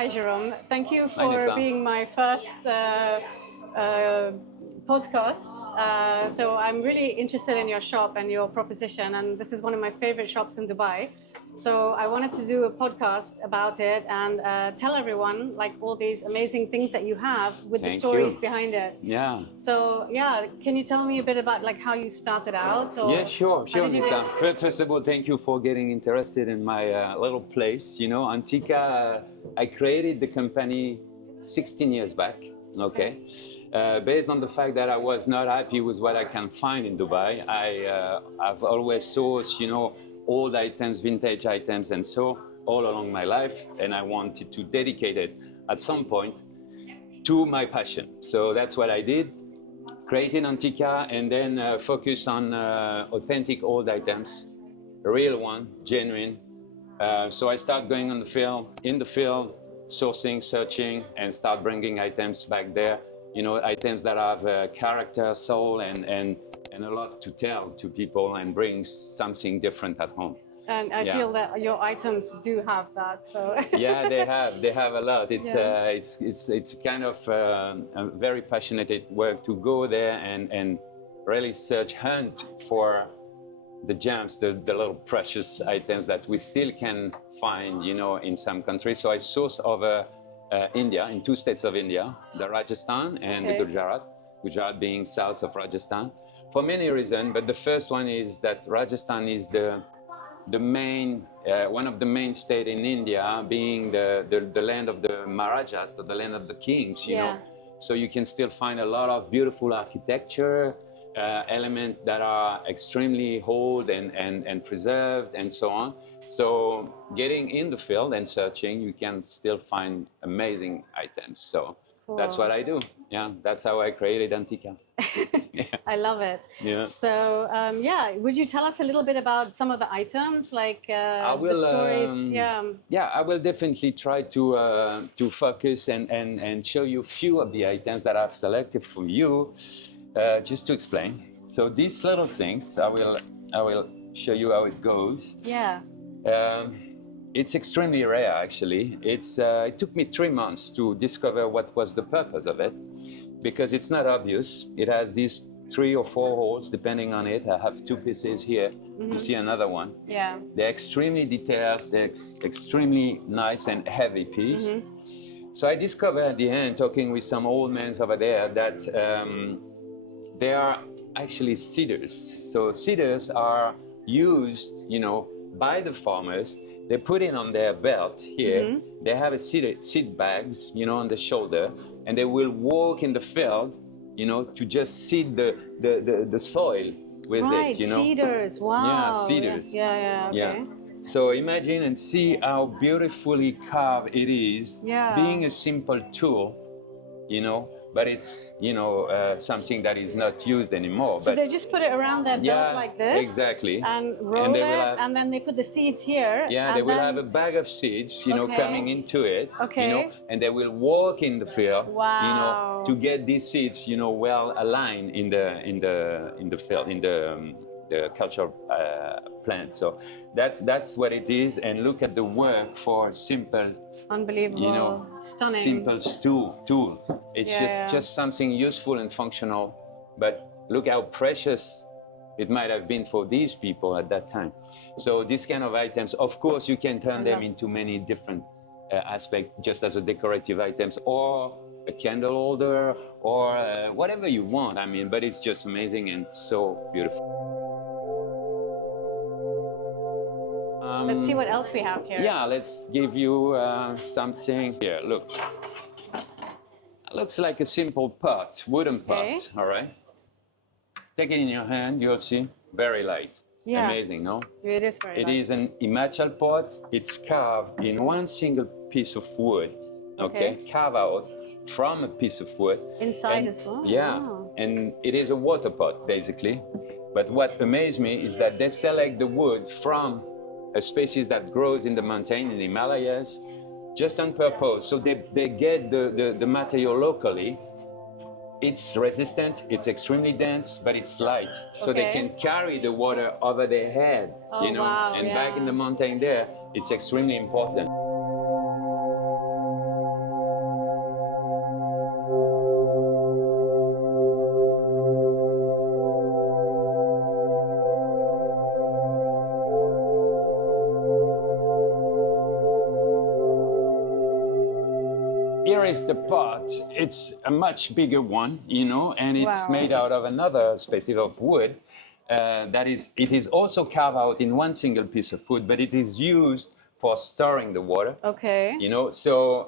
Hi, Jerome. Thank you Hi, for Nissa. being my first podcast. So I'm really interested in your shop and your proposition, and this is one of my favorite shops in Dubai. So I wanted to do a podcast about it and tell everyone like all these amazing things that you have with the Thank stories you. behind it. Yeah. So yeah, can you tell me a bit about like how you started out? Or Yeah, sure, how did you Nissa. get- First of all, thank you for getting interested in my little place. You know, Antika, I created the company 16 years back, okay? Based on the fact that I was not happy with what I can find in Dubai. I've always sourced, you know, old items, vintage items, and so all along my life, and I wanted to dedicate it at some point to my passion. So that's what I did. Created Antika and then focus on authentic old items, real one, genuine. So I start going in the field, sourcing, searching, and start bringing items back there. You know, items that have character, soul, and a lot to tell to people and bring something different at home. And I feel that your items do have that. So Yeah, they have a lot. It's kind of a very passionate work to go there and really hunt for the gems, the little precious items that we still can find, you know, in some countries. So I source over India, in 2 states of India, the Rajasthan and the Gujarat being south of Rajasthan, for many reasons. But the first one is that Rajasthan is the main, one of the main states in India, being the land of the Maharajas, the land of the kings, you know. So you can still find a lot of beautiful architecture, elements that are extremely old and preserved and so on. So getting in the field and searching, you can still find amazing items. So that's what I do. Yeah, that's how I created Antika. I love it. Yeah. So yeah, would you tell us a little bit about some of the items, like the stories? Yeah, I will definitely try to focus and show you a few of the items that I've selected for you, just to explain. So these little things, I will show you how it goes. Yeah. It's extremely rare, actually. It took me 3 months to discover what was the purpose of it, because it's not obvious. It has these 3 or 4 holes, depending on it. I have 2 pieces here. You see another one. Yeah. They're extremely detailed. They're extremely nice and heavy piece. So I discovered at the end, talking with some old men over there, that they are actually cedars. So cedars are used, you know, by the farmers. They put it on their belt here. They have a seed bags, you know, on the shoulder, and they will walk in the field, you know, to just seed the soil with it, you know. Cedars. Wow. Yeah, cedars. Okay. So imagine and see how beautifully carved it is, being a simple tool, you know, but it's, you know, something that is not used anymore. So they just put it around their belt like this? Exactly. And roll it, and then they put the seeds here. Yeah, they will have a bag of seeds, you know, coming into it, you know, and they will walk in the field, you know, to get these seeds, you know, well aligned in the field, in the cultural plant. So that's what it is. And look at the work for simple, unbelievable, you know, stunning, simple tool. It's just something useful and functional. But look how precious it might have been for these people at that time. So these kind of items, of course, you can turn them into many different aspects, just as a decorative items, or a candle holder, or whatever you want. I mean, but it's just amazing and so beautiful. Let's see what else we have here. Yeah, let's give you something here. Look, it looks like a simple pot, wooden pot. All right. Take it in your hand. You'll see, very light. Yeah. Amazing, no? It is very light. It is an Himachal pot. It's carved in one single piece of wood. Okay. Carved out from a piece of wood. Inside as well. Yeah. Wow. And it is a water pot, basically. But what amazed me is that they select the wood from a species that grows in the mountain, in the Himalayas, just on purpose. So they get the material locally. It's resistant, it's extremely dense, but it's light. So they can carry the water over their head, you know, and back in the mountain there, it's extremely important. here is the pot. It's a much bigger one, you know, and it's Wow. made out of another species of wood. It is also carved out in one single piece of wood, but it is used for storing the water. Okay. You know, so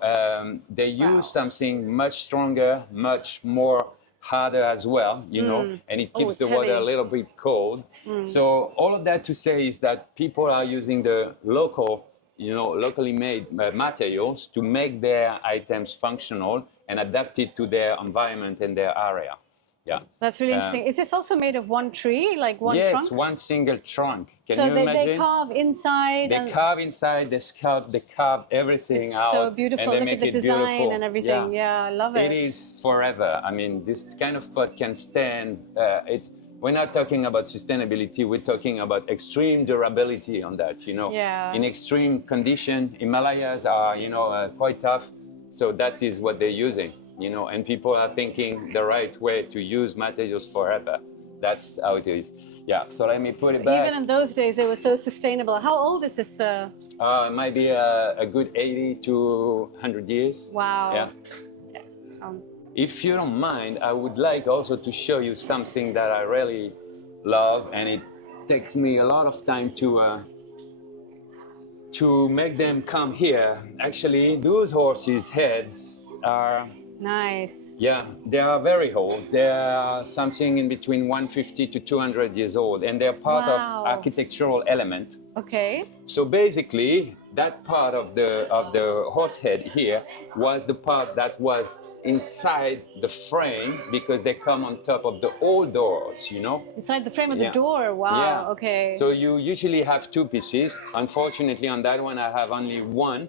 they use something much stronger, much more harder as well, you know, and it keeps the water a heavy. little bit cold. So all of that to say is that people are using the local, you know, locally made materials to make their items functional and adapt it to their environment and their area. Yeah. That's really interesting. Is this also made of one tree, like one yes, trunk? Yes, one single trunk. Can so you imagine? they carve inside. They carve inside, they carve everything it's out. so beautiful. And they Look make at the it design beautiful. and everything. Yeah, I love it. It is forever. I mean, this kind of pot can stand. We're not talking about sustainability. We're talking about extreme durability on that. You know, in extreme condition, Himalayas are, you know, quite tough. So that is what they're using. You know, and people are thinking the right way to use materials forever. That's how it is. Yeah, so let me put it back. Even in those days, it was so sustainable. How old is this? It might be a good 80 to 100 years. Wow. Yeah. If you don't mind, I would like also to show you something that I really love, and it takes me a lot of time to make them come here. Actually, those horses' heads are... Nice. Yeah, they are very old. They are something in between 150 to 200 years old, and they're part of architectural element. Okay. So basically, that part of the horse head here was the part that was inside the frame, because they come on top of the old doors, you know? Inside the frame of the door, wow, yeah. Okay. So you usually have two pieces. Unfortunately, on that one, I have only one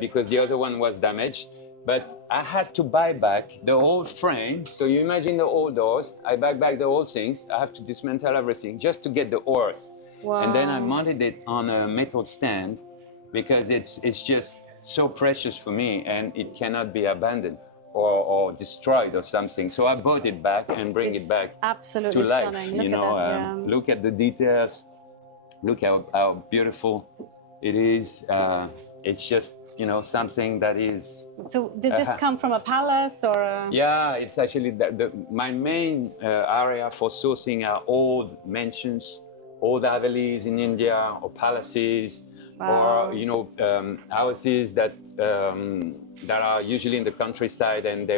because the other one was damaged. But I had to buy back the whole frame. So you imagine the old doors, I buy back the old things, I have to dismantle everything just to get the horse. Wow. And then I mounted it on a metal stand because it's just so precious for me, and it cannot be abandoned or destroyed or something. So I bought it back and bring it back absolutely to life. stunning. You know, look at the details. Look how beautiful it is. It's just, you know, something that is... So did this come from a palace or a... Yeah, it's actually my main area for sourcing are old mansions, old avelis in India, or palaces, or, you know, houses that are usually in the countryside, and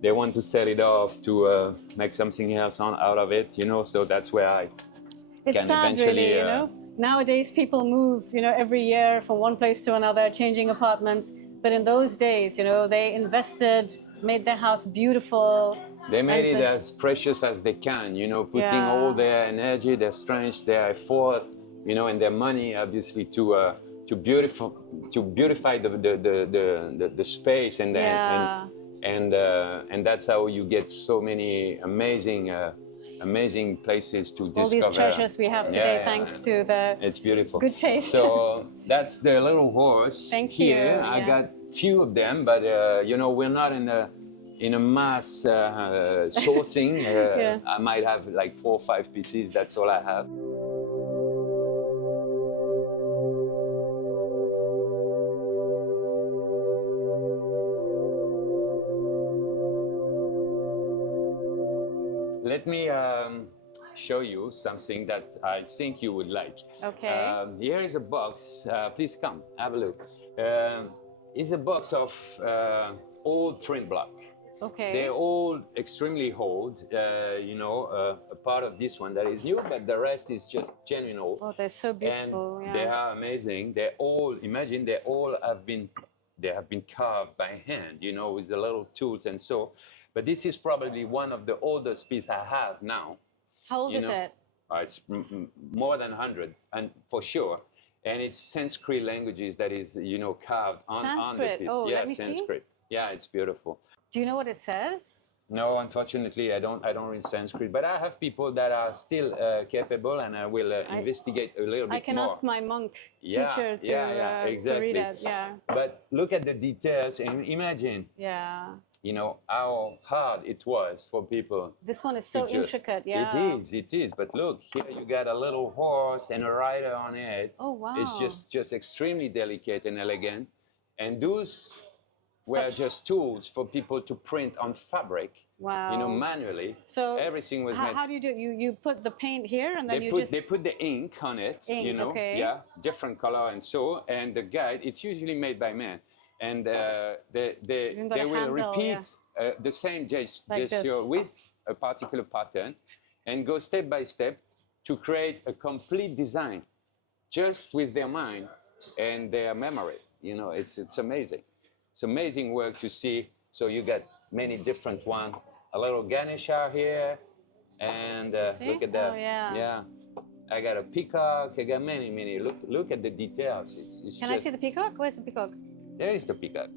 they want to sell it off to make something else out of it, you know, so that's where I can eventually... Really, you know? Nowadays, people move, you know, every year from one place to another, changing apartments. But in those days, you know, they invested, made their house beautiful. They made it as precious as they can, you know, putting all their energy, their strength, their effort, you know, and their money, obviously, to beautify the space, and that's how you get so many amazing places to discover. All these treasures we have today, thanks to the it's beautiful. Good taste. So that's the little horse. Thank here. you. I got few of them, but you know, we're not in a mass sourcing. I might have like 4 or 5 pieces. That's all I have. Let me show you something that I think you would like. Okay. Here is a box. Please come, have a look. It's a box of old print block. Okay. They're all extremely old. You know, a part of this one that is new, but the rest is just genuine old. Oh, they're so beautiful. And they are amazing. They all, imagine, they have been carved by hand, you know, with the little tools and so. But this is probably one of the oldest pieces I have now. How old is it? It's more than 100, and for sure. And it's Sanskrit languages that is, you know, carved on the piece. Oh, yeah, let me Sanskrit. See. Yeah, it's beautiful. Do you know what it says? No, unfortunately, I don't read Sanskrit. But I have people that are still capable, and I will investigate a little bit more. I can ask my monk teacher to read it. Yeah. But look at the details and imagine. Yeah. You know, how hard it was for people. This one is so intricate, yeah. It is. But look, here you got a little horse and a rider on it. Oh, wow. It's just extremely delicate and elegant. And those were just tools for people to print on fabric, wow. you know, manually. So everything was made. How do you do it? You put the paint here and then they put the ink on it, ink, you know, okay. yeah, different color and so, and the guide, it's usually made by men, and they will repeat the same gesture with a particular pattern and go step by step to create a complete design just with their mind and their memory. You know, it's amazing. It's amazing work to see. So you got many different ones. A little Ganesha here, and look at that. Oh, yeah. I got a peacock. I got many. Look at the details. It's Can I see the peacock? Where's the peacock? There is the peacock.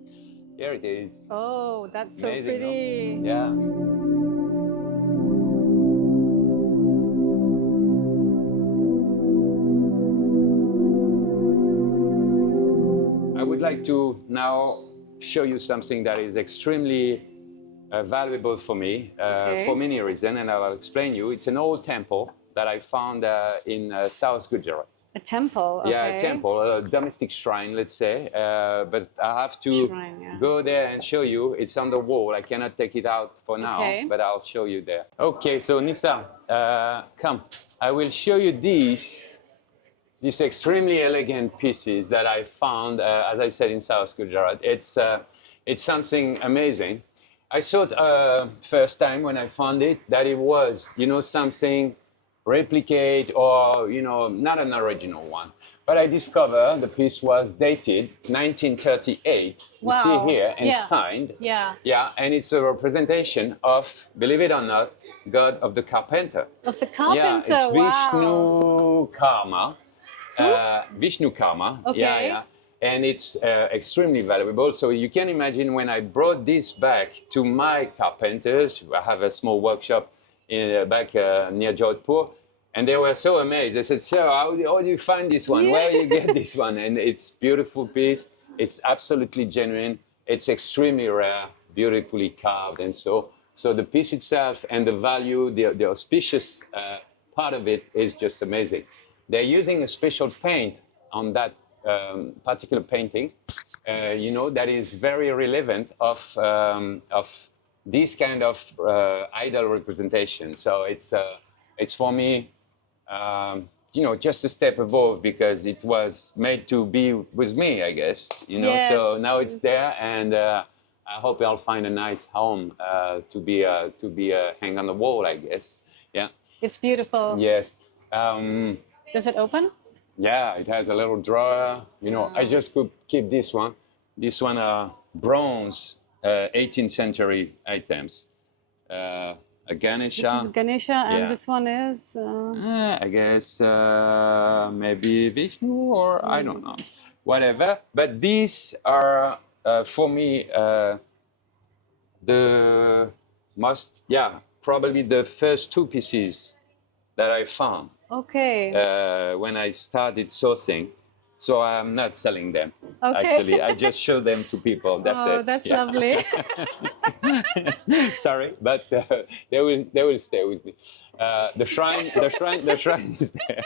Here it is. Oh, that's so amazing, pretty. no? Yeah. I would like to now show you something that is extremely valuable for me for many reasons, and I'll explain you. It's an old temple that I found in South Gujarat. A temple, okay. Yeah, a temple, a domestic shrine, let's say. But I have to go there and show you. It's on the wall. I cannot take it out for now, but I'll show you there. Okay, so Nissa, come. I will show you these extremely elegant pieces that I found, as I said, in South Gujarat. It's something amazing. I thought first time when I found it that it was, you know, something replicate or, you know, not an original one. But I discovered the piece was dated 1938. Wow. You see here, and signed. Yeah. Yeah, and it's a representation of, believe it or not, God of the Carpenter. Of the Carpenter, yeah, it's wow. Vishnu Karma. Vishnu Karma. Okay. Yeah. And it's extremely valuable. So you can imagine when I brought this back to my carpenters, I have a small workshop back near Jodhpur, and they were so amazed. They said, "Sir, how do you find this one? Where do you get this one?" And it's a beautiful piece. It's absolutely genuine. It's extremely rare, beautifully carved, and so the piece itself and the value, the auspicious part of it is just amazing. They're using a special paint on that particular painting, you know, that is very relevant of this kind of idol representation. So it's for me, you know, just a step above because it was made to be with me, I guess. You know, so now it's there, and I hope I'll find a nice home to be hang on the wall, I guess. Yeah. It's beautiful. Yes. Does it open? Yeah, it has a little drawer. You know, I just could keep this one. This one are bronze 18th century items. A Ganesha. This is Ganesha, and this one is? I guess maybe Vishnu, or I don't know. Whatever. But these are, for me, the most, probably the first two pieces that I found. Okay. When I started sourcing, so I'm not selling them. Okay. Actually, I just show them to people. That's it. Oh, that's lovely. Sorry, but they will stay with me. The shrine is there.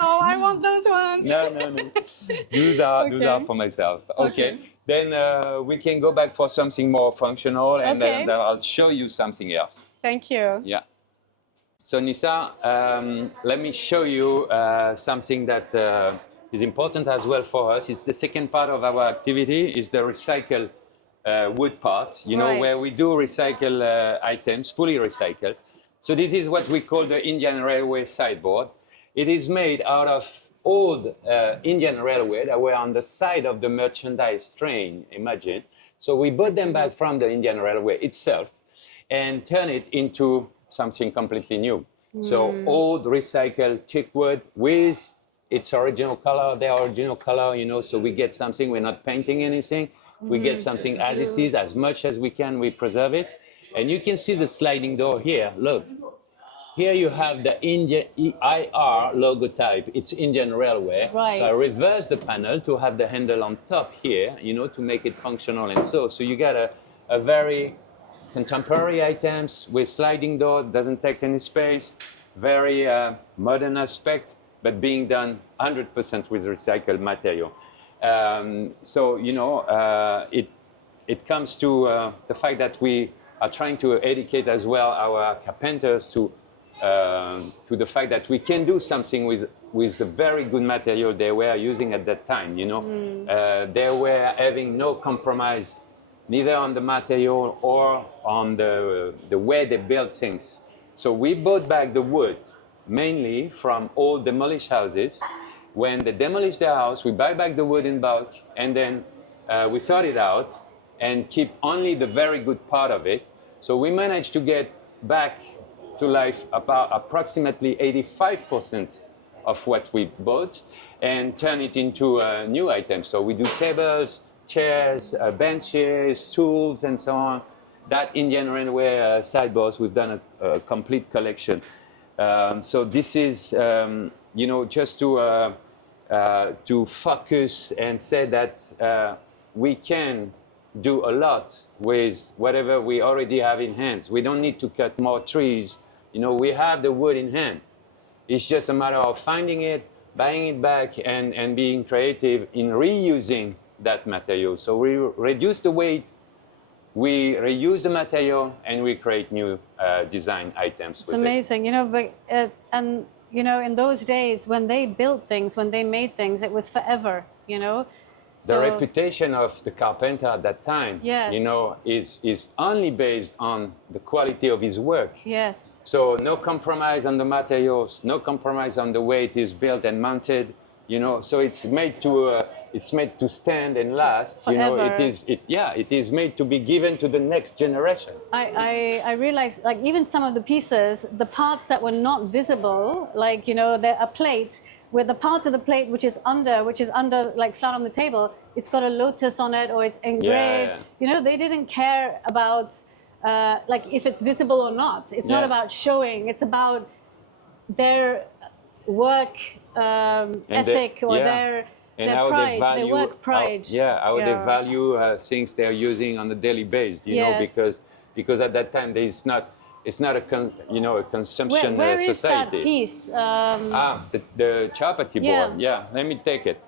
Oh, I want those ones. No. Those are for myself. Okay. Then we can go back for something more functional, and then I'll show you something else. Thank you. Yeah. So Nissa, let me show you something that is important as well for us. It's the second part of our activity, is the recycle wood part, you know, where we do recycle items, fully recycled. So this is what we call the Indian Railway sideboard. It is made out of old Indian Railway that were on the side of the merchandise train, imagine. So we bought them back from the Indian Railway itself and turn it into something completely new. So old recycled teak wood with its original color, their original color, you know, so we get something, we're not painting anything. We get something as it is, as much as we can, we preserve it. And you can see the sliding door here, look. Here you have the Indian EIR logo type, it's Indian Railway. Right. So I reverse the panel to have the handle on top here, you know, to make it functional and so you got a very contemporary items with sliding door, doesn't take any space, very modern aspect, but being done 100% with recycled material. So, you know, it comes to the fact that we are trying to educate as well our carpenters to the fact that we can do something with the very good material they were using at that time. You know, they were having no compromise, neither on the material or on the way they built things. So we bought back the wood mainly from old demolished houses. When they demolish their house, we buy back the wood in bulk, and then we sort it out and keep only the very good part of it. So we managed to get back to life about approximately 85% of what we bought and turn it into new items. So we do tables, chairs, benches, stools, and so on. That Indian railway sideboards, we've done a complete collection. So this is, you know, just to focus and say that we can do a lot with whatever we already have in hands. We don't need to cut more trees. You know, we have the wood in hand. It's just a matter of finding it, buying it back, and being creative in reusing that material. So we reduce the weight, we reuse the material, and we create new design items. It's amazing, you know, but, and, you know, in those days when they built things, when they made things, it was forever, you know. The reputation of the carpenter at that time, yes, you know, is only based on the quality of his work. Yes. So no compromise on the materials, no compromise on the way it is built and mounted, you know. So it's made to stand and last. Forever. You know, it is made to be given to the next generation. I realized, like, even some of the pieces, the parts that were not visible, like, you know, a plate, where the part of the plate which is under like flat on the table, it's got a lotus on it or it's engraved. Yeah. You know, they didn't care about like if it's visible or not. It's not about showing. It's about their work ethic or their pride, their work pride. How they value things they're using on a daily basis. You know, because at that time it's not a consumption where society. Is that piece? The chapati board. Yeah, let me take it.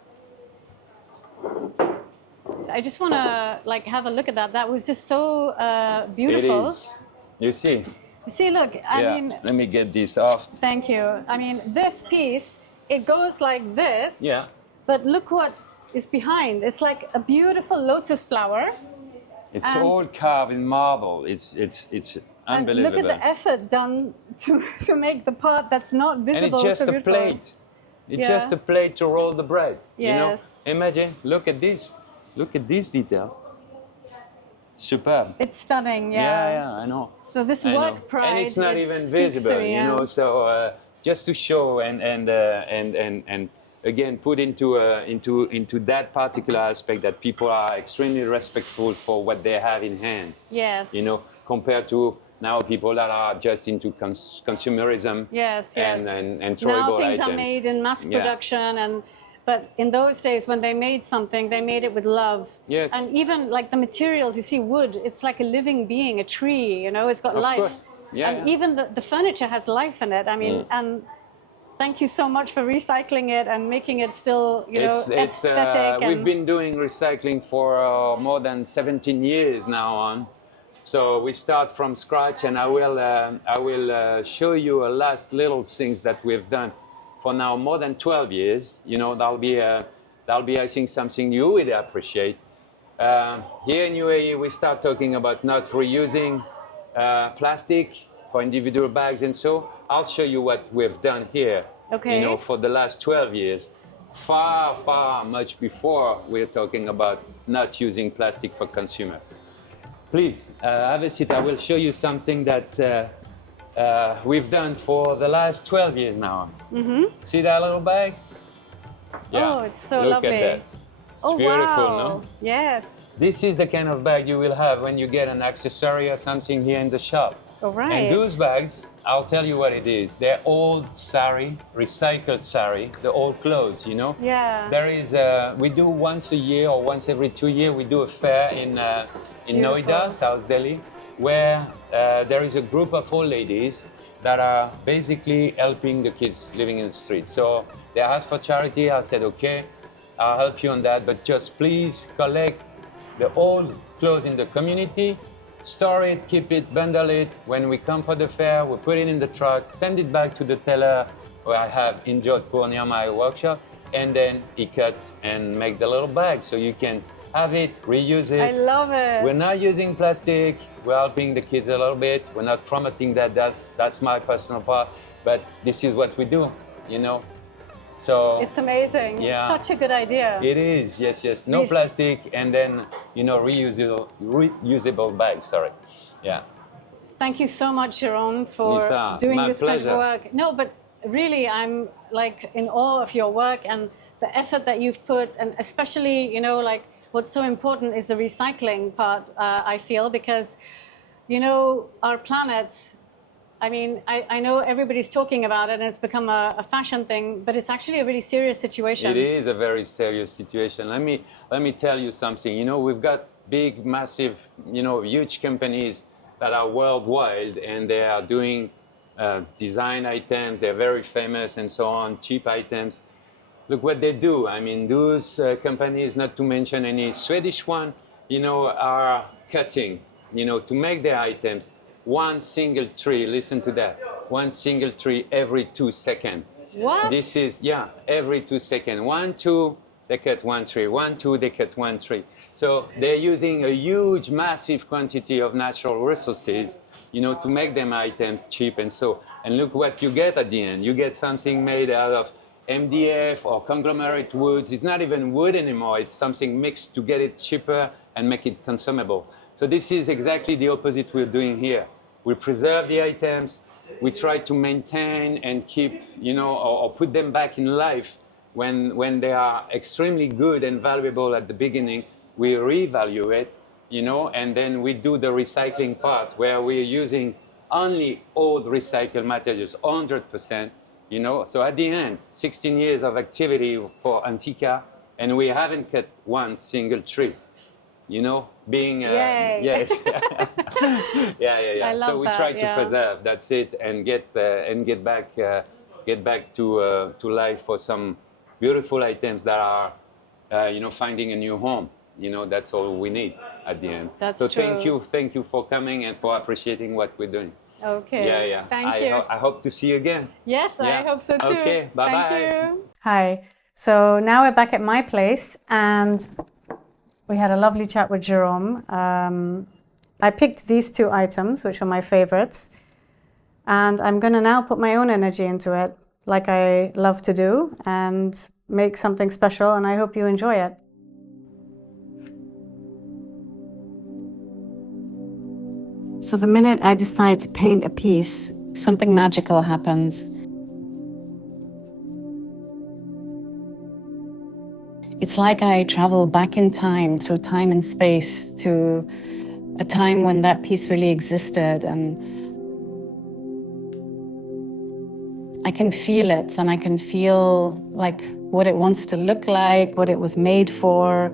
I just want to like have a look at that. That was just so beautiful. It is. You see. You see, look. I mean. Let me get this off. Thank you. I mean, this piece, it goes like this. Yeah. But look what is behind. It's like a beautiful lotus flower. It's all carved in marble. It's unbelievable. And look at the effort done to make the part that's not visible. And it's just a plate. It's just a plate to roll the bread. Yes. You know? Imagine, look at this. Look at these details. Superb. It's stunning, Yeah, I know. So this work pride. And it's not even visible, you know. So just to show and again put into that particular aspect that people are extremely respectful for what they have in hands. Yes. You know, compared to now people that are just into consumerism. Yes. And throwable now things items. are made in mass production but in those days when they made something, they made it with love. Yes. And even like the materials, you see wood, it's like a living being, a tree, you know, it's got life. Course. And even the furniture has life in it. I mean, and thank you so much for recycling it and making it still, you know, aesthetic. We've been doing recycling for more than 17 years now on. So we start from scratch, and I will show you a last little things that we've done for now more than 12 years. You know, that'll be I think something you would appreciate. Here in UAE, we start talking about not reusing plastic for individual bags, and so I'll show you what we've done here. Okay. You know, for the last 12 years, far much before we're talking about not using plastic for consumer. Please have a seat. I will show you something that we've done for the last 12 years now. Mm-hmm. See that little bag? Yeah. Oh, it's so Look lovely. At that. It's beautiful, no? Yes. This is the kind of bag you will have when you get an accessory or something here in the shop. All right. And those bags, I'll tell you what it is. They're old sari, recycled sari, the old clothes, you know? Yeah. There is, we do once a year or once every 2 years, we do a fair in Noida, South Delhi, where there is a group of old ladies that are basically helping the kids living in the street. So they asked for charity. I said, okay, I'll help you on that, but just please collect the old clothes in the community, store it, keep it, bundle it. When we come for the fair, we put it in the truck, send it back to the tailor where I have in Jodhpur near my workshop, and then he cut and make the little bag so you can have it, reuse it. I love it. We're not using plastic. We're helping the kids a little bit. We're not promoting that. That's my personal part. But this is what we do, you know. So it's amazing. Yeah, it's such a good idea. It is. Yes, yes. No plastic, and then reusable bags. Sorry. Yeah. Thank you so much, Jerome, for Nissa, doing my this pleasure. kind of work. No, but really, I'm like in awe of your work and the effort that you've put, and especially, you know, like what's so important is the recycling part, I feel, because, you know, our planet, I mean, I know everybody's talking about it and it's become a fashion thing, but it's actually a really serious situation. It is a very serious situation. Let me tell you something. You know, we've got big, massive, you know, huge companies that are worldwide, and they are doing design items. They're very famous and so on, cheap items. Look what they do. I mean, those companies, not to mention any Swedish one, you know, are cutting, you know, to make their items, one single tree, listen to that, one single tree every 2 seconds. What? This is, yeah, every 2 seconds. 1, 2, they cut one tree. 1, 2, they cut one tree. So they're using a huge, massive quantity of natural resources, you know, to make them items cheap and so. And look what you get at the end. You get something made out of MDF or conglomerate woods. It's not even wood anymore. It's something mixed to get it cheaper and make it consumable. So this is exactly the opposite we're doing here. We preserve the items. We try to maintain and keep, you know, or put them back in life when they are extremely good and valuable at the beginning. We reevaluate, you know, and then we do the recycling part where we're using only old recycled materials, 100%. You know, so at the end, 16 years of activity for Antika, and we haven't cut one single tree. You know, being yes, yeah. So we try to preserve. That's it, and get back to life for some beautiful items that are, you know, finding a new home. You know, that's all we need at the end. That's so true. Thank you for coming and for appreciating what we're doing. Okay. Yeah. Thank you. I hope to see you again. Yes, Yeah. I hope so too. Okay, bye-bye. Thank you. Hi. So now we're back at my place, and we had a lovely chat with Jerome. I picked these two items, which are my favorites, and I'm going to now put my own energy into it, like I love to do, and make something special, and I hope you enjoy it. So the minute I decide to paint a piece, something magical happens. It's like I travel back in time, through time and space, to a time when that piece really existed, and I can feel it, and I can feel like what it wants to look like, what it was made for,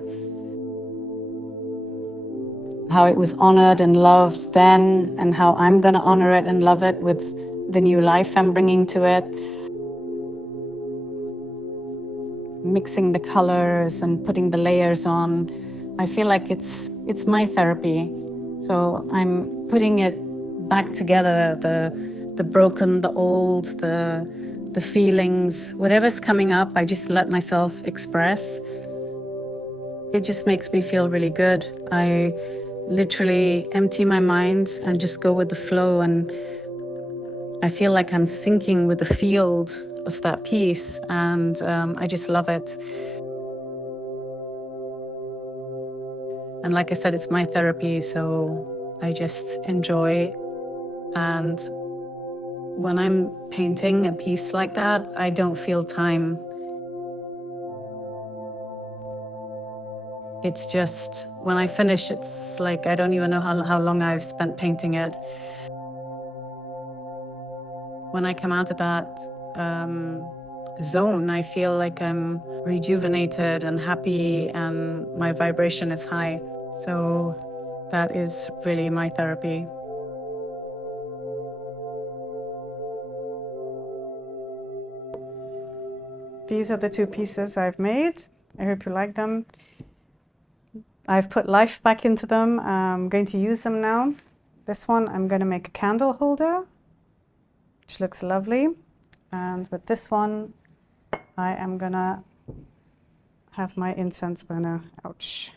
how it was honored and loved then, and how I'm going to honor it and love it with the new life I'm bringing to it. Mixing the colors and putting the layers on, I feel like it's my therapy. So I'm putting it back together, the broken, the old, the feelings, whatever's coming up, I just let myself express. It just makes me feel really good. I literally empty my mind and just go with the flow, and I feel like I'm sinking with the field of that piece, and I just love it. And like I said, it's my therapy, so I just enjoy. And when I'm painting a piece like that, I don't feel time. It's just, when I finish, it's like I don't even know how long I've spent painting it. When I come out of that zone, I feel like I'm rejuvenated and happy, and my vibration is high. So that is really my therapy. These are the two pieces I've made. I hope you like them. I've put life back into them. I'm going to use them now. This one, I'm going to make a candle holder, which looks lovely. And with this one, I am going to have my incense burner. Ouch.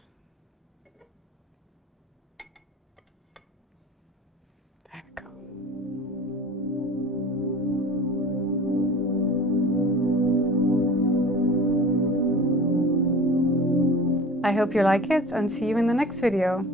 There we go. I hope you like it and see you in the next video.